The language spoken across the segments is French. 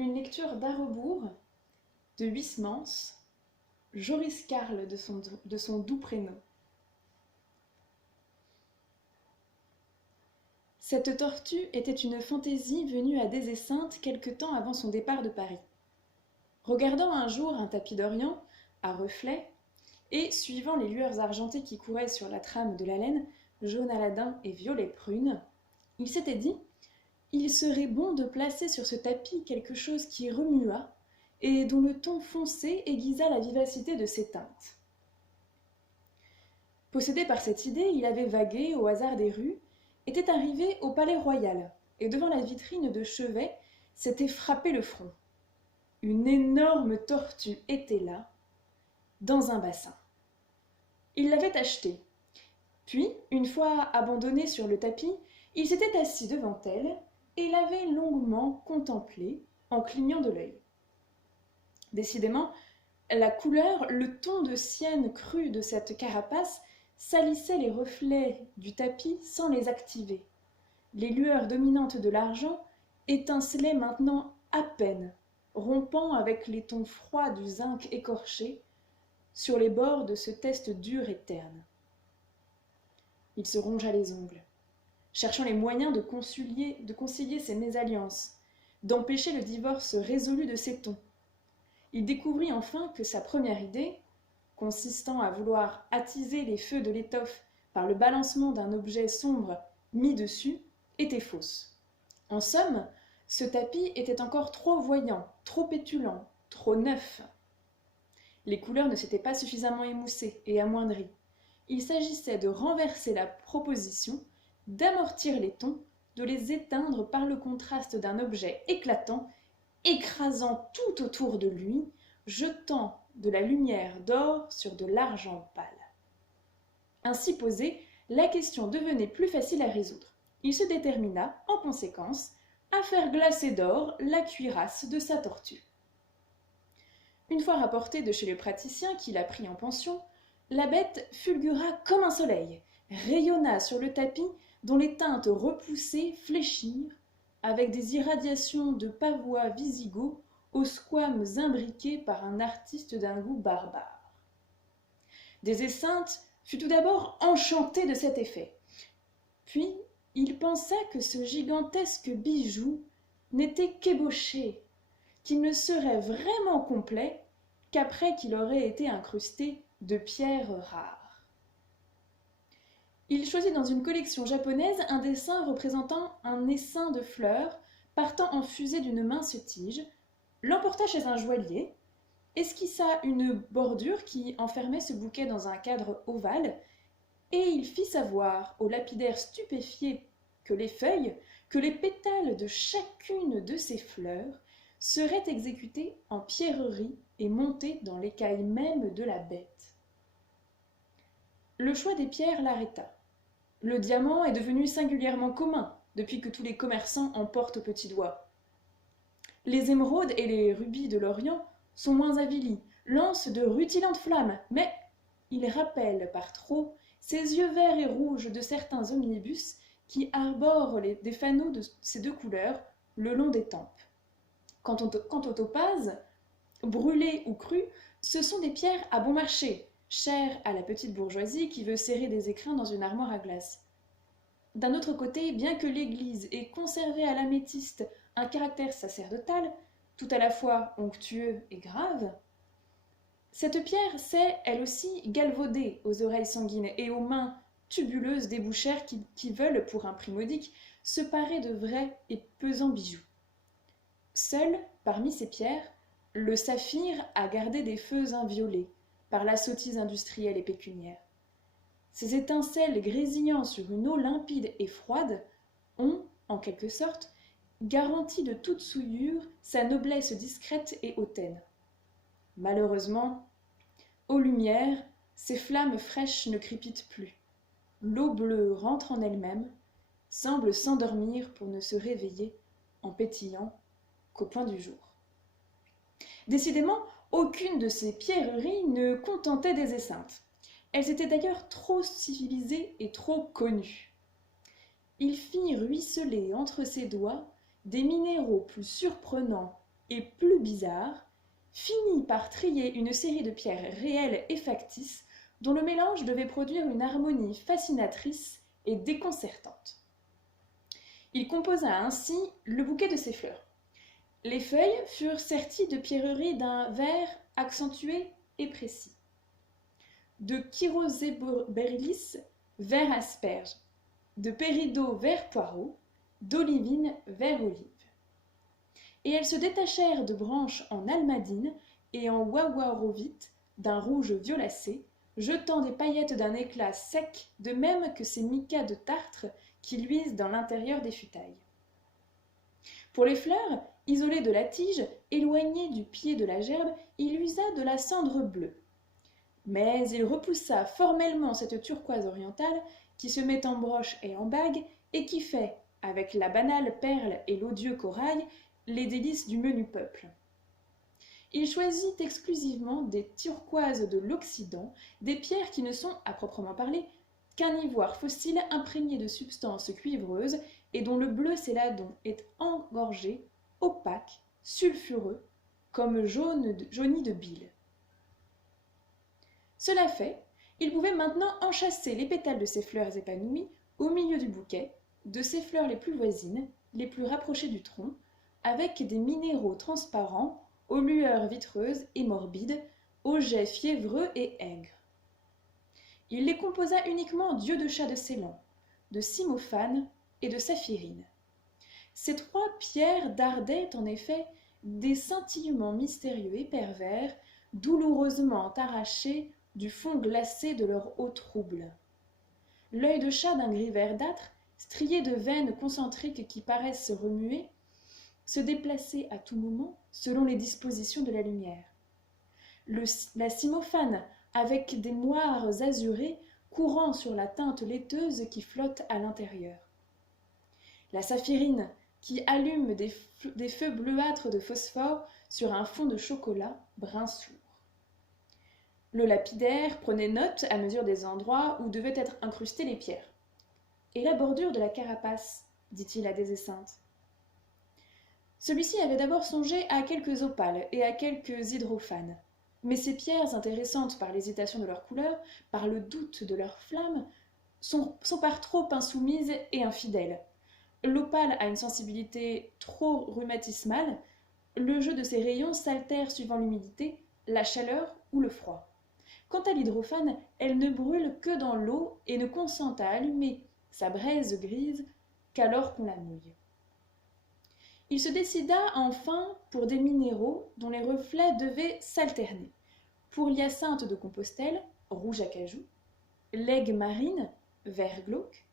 Une lecture d'Arrebourg, de Huysmans, Joris Karl de son doux prénom. Cette tortue était une fantaisie venue à Des Esseintes quelque temps avant son départ de Paris. Regardant un jour un tapis d'Orient, à reflets, et suivant les lueurs argentées qui couraient sur la trame de la laine, jaune aladin et violet prune, il s'était dit « Il serait bon de placer sur ce tapis quelque chose qui remuât et dont le ton foncé aiguisât la vivacité de ses teintes. » Possédé par cette idée, il avait vagué au hasard des rues, était arrivé au Palais Royal, et devant la vitrine de chevet s'était frappé le front. Une énorme tortue était là, dans un bassin. Il l'avait achetée. Puis, une fois abandonnée sur le tapis, il s'était assis devant elle et l'avait longuement contemplée en clignant de l'œil. Décidément, la couleur, le ton de sienne crue de cette carapace salissait les reflets du tapis sans les activer. Les lueurs dominantes de l'argent étincelaient maintenant à peine, rompant avec les tons froids du zinc écorché sur les bords de ce test dur et terne. Il se rongea les ongles, cherchant les moyens de concilier ses mésalliances, d'empêcher le divorce résolu de ses tons. Il découvrit enfin que sa première idée, consistant à vouloir attiser les feux de l'étoffe par le balancement d'un objet sombre mis dessus, était fausse. En somme, ce tapis était encore trop voyant, trop pétulant, trop neuf. Les couleurs ne s'étaient pas suffisamment émoussées et amoindries. Il s'agissait de renverser la proposition, d'amortir les tons, de les éteindre par le contraste d'un objet éclatant, écrasant tout autour de lui, jetant de la lumière d'or sur de l'argent pâle. Ainsi posée, la question devenait plus facile à résoudre. Il se détermina, en conséquence, à faire glacer d'or la cuirasse de sa tortue. Une fois rapportée de chez le praticien qui la prit en pension, la bête fulgura comme un soleil, rayonna sur le tapis dont les teintes repoussées fléchirent, avec des irradiations de pavois visigoths aux squames imbriqués par un artiste d'un goût barbare. Des Esseintes fut tout d'abord enchanté de cet effet. Puis il pensa que ce gigantesque bijou n'était qu'ébauché, qu'il ne serait vraiment complet qu'après qu'il aurait été incrusté de pierres rares. Il choisit dans une collection japonaise un dessin représentant un essaim de fleurs partant en fusée d'une mince tige, l'emporta chez un joaillier, esquissa une bordure qui enfermait ce bouquet dans un cadre ovale, et il fit savoir au lapidaire stupéfié que les feuilles, que les pétales de chacune de ces fleurs seraient exécutés en pierreries et montés dans l'écaille même de la bête. Le choix des pierres l'arrêta. Le diamant est devenu singulièrement commun depuis que tous les commerçants en portent au petit doigt. Les émeraudes et les rubis de l'Orient sont moins avilis, lancent de rutilantes flammes, mais ils rappellent par trop ces yeux verts et rouges de certains omnibus qui arborent des fanaux de ces deux couleurs le long des tempes. Quant aux topazes, brûlées ou crues, ce sont des pierres à bon marché, chères à la petite bourgeoisie qui veut serrer des écrins dans une armoire à glace. D'un autre côté, bien que l'Église ait conservé à l'améthyste un caractère sacerdotal, tout à la fois onctueux et grave, cette pierre sait, elle aussi, galvauder aux oreilles sanguines et aux mains tubuleuses des bouchères qui veulent, pour un prix modique, se parer de vrais et pesants bijoux. Seul, parmi ces pierres, le saphir a gardé des feux inviolés par la sottise industrielle et pécuniaire. Ces étincelles grésillant sur une eau limpide et froide ont, en quelque sorte, garanti de toute souillure sa noblesse discrète et hautaine. Malheureusement, aux lumières, ces flammes fraîches ne crépitent plus. L'eau bleue rentre en elle-même, semble s'endormir pour ne se réveiller, en pétillant, qu'au point du jour. Décidément, aucune de ces pierreries ne contentait des Esseintes. Elles étaient d'ailleurs trop civilisées et trop connues. Il fit ruisseler entre ses doigts des minéraux plus surprenants et plus bizarre, finit par trier une série de pierres réelles et factices dont le mélange devait produire une harmonie fascinatrice et déconcertante. Il composa ainsi le bouquet de ses fleurs. Les feuilles furent serties de pierreries d'un vert accentué et précis, de chirosébérylis vert asperge, de péridot vert poireau, d'olivine vert olive. Et elles se détachèrent de branches en almadine et en wawarovite d'un rouge violacé, jetant des paillettes d'un éclat sec, de même que ces micas de tartre qui luisent dans l'intérieur des futailles. Pour les fleurs, isolées de la tige, éloignées du pied de la gerbe, il usa de la cendre bleue. Mais il repoussa formellement cette turquoise orientale qui se met en broche et en bague et qui fait, avec la banale perle et l'odieux corail, les délices du menu peuple. Il choisit exclusivement des turquoises de l'Occident, des pierres qui ne sont, à proprement parler, qu'un ivoire fossile imprégné de substances cuivreuses et dont le bleu céladon est engorgé, opaque, sulfureux, comme jauni de bile. Cela fait, il pouvait maintenant enchâsser les pétales de ses fleurs épanouies au milieu du bouquet, de ses fleurs les plus voisines, les plus rapprochées du tronc, avec des minéraux transparents, aux lueurs vitreuses et morbides, aux jets fiévreux et aigres. Il les composa uniquement d'yeux de chat de Ceylan, de cymophane et de saphirine. Ces trois pierres dardaient en effet des scintillements mystérieux et pervers, douloureusement arrachés du fond glacé de leur eau trouble. L'œil de chat d'un gris verdâtre, strié de veines concentriques qui paraissent se remuer, se déplacer à tout moment selon les dispositions de la lumière. La cymophane, avec des moires azurées courant sur la teinte laiteuse qui flotte à l'intérieur. La saphirine, qui allume des feux bleuâtres de phosphore sur un fond de chocolat brun sourd. Le lapidaire prenait note à mesure des endroits où devaient être incrustées les pierres. « Et la bordure de la carapace » dit-il à Des Esseintes. Celui-ci avait d'abord songé à quelques opales et à quelques hydrophanes. Mais ces pierres, intéressantes par l'hésitation de leur couleur, par le doute de leur flamme, sont par trop insoumises et infidèles. L'opale a une sensibilité trop rhumatismale, le jeu de ses rayons s'altère suivant l'humidité, la chaleur ou le froid. Quant à l'hydrophane, elle ne brûle que dans l'eau et ne consent à allumer sa braise grise qu'alors qu'on la mouille. Il se décida enfin pour des minéraux dont les reflets devaient s'alterner. Pour l'hyacinthe de Compostelle, rouge acajou, l'aigue marine, vert glauque,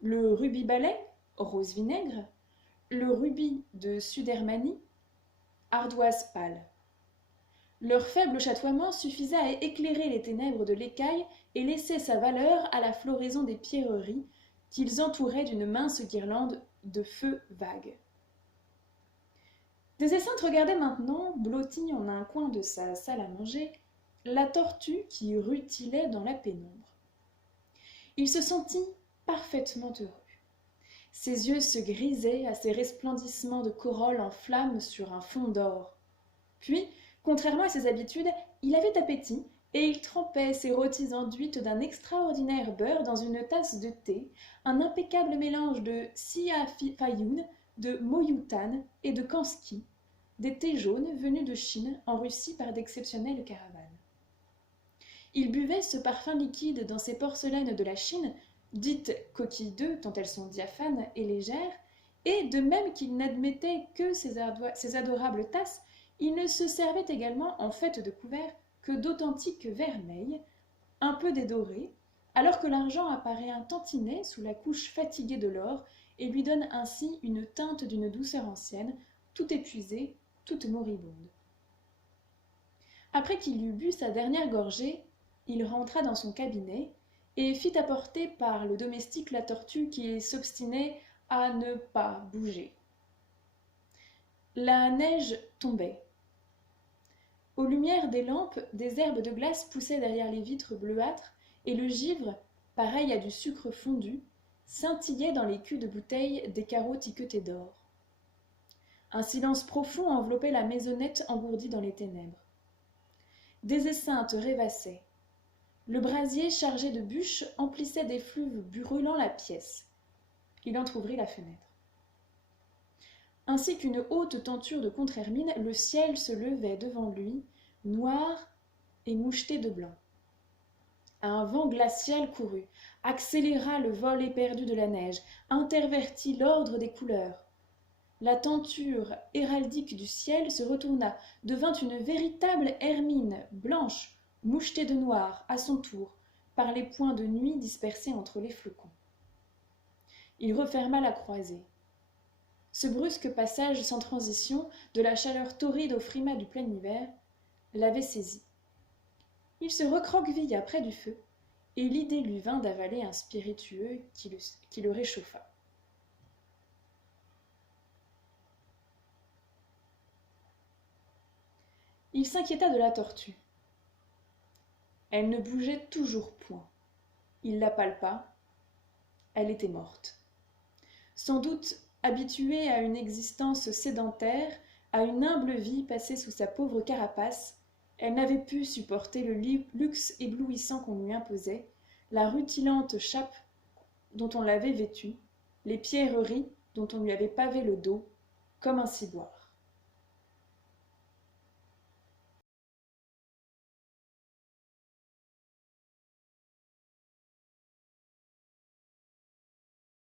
le rubis balai, rose vinaigre, le rubis de Sudermanie, ardoise pâle. Leur faible chatoiement suffisait à éclairer les ténèbres de l'écaille et laisser sa valeur à la floraison des pierreries qu'ils entouraient d'une mince guirlande de feux vagues. Des Esseintes regardait maintenant, blotti en un coin de sa salle à manger, la tortue qui rutilait dans la pénombre. Il se sentit parfaitement heureux. Ses yeux se grisaient à ces resplendissements de corolle en flammes sur un fond d'or. Puis, contrairement à ses habitudes, il avait appétit et il trempait ses rôtis enduites d'un extraordinaire beurre dans une tasse de thé, un impeccable mélange de siafayoun, de moyoutan et de kanski, des thés jaunes venus de Chine en Russie par d'exceptionnelles caravanes. Il buvait ce parfum liquide dans ces porcelaines de la Chine, dites coquilles d'œufs tant elles sont diaphanes et légères, et de même qu'il n'admettait que ces adorables tasses, il ne se servait également en fait de couvert que d'authentiques vermeils, un peu dédorés, alors que l'argent apparaît un tantinet sous la couche fatiguée de l'or et lui donne ainsi une teinte d'une douceur ancienne, tout épuisée, toute moribonde. Après qu'il eut bu sa dernière gorgée, il rentra dans son cabinet et fit apporter par le domestique la tortue qui s'obstinait à ne pas bouger. La neige tombait. Aux lumières des lampes, des herbes de glace poussaient derrière les vitres bleuâtres et le givre, pareil à du sucre fondu, scintillait dans les culs de bouteilles des carreaux tiquetés d'or. Un silence profond enveloppait la maisonnette engourdie dans les ténèbres. Des esseintes rêvassaient. Le brasier chargé de bûches emplissait d'effluves brûlant la pièce. Il entr'ouvrit la fenêtre. Ainsi qu'une haute tenture de contre-hermine, le ciel se levait devant lui, noir et moucheté de blanc. Un vent glacial courut, accéléra le vol éperdu de la neige, intervertit l'ordre des couleurs. La tenture héraldique du ciel se retourna, devint une véritable hermine blanche, mouchetée de noir, à son tour, par les points de nuit dispersés entre les flocons. Il referma la croisée. Ce brusque passage sans transition de la chaleur torride au frimas du plein hiver l'avait saisi. Il se recroquevilla près du feu, et l'idée lui vint d'avaler un spiritueux qui le réchauffa. Il s'inquiéta de la tortue. Elle ne bougeait toujours point. Il la palpa. Elle était morte. Sans doute habituée à une existence sédentaire, à une humble vie passée sous sa pauvre carapace, elle n'avait pu supporter le luxe éblouissant qu'on lui imposait, la rutilante chape dont on l'avait vêtue, les pierreries dont on lui avait pavé le dos, comme un ciboire.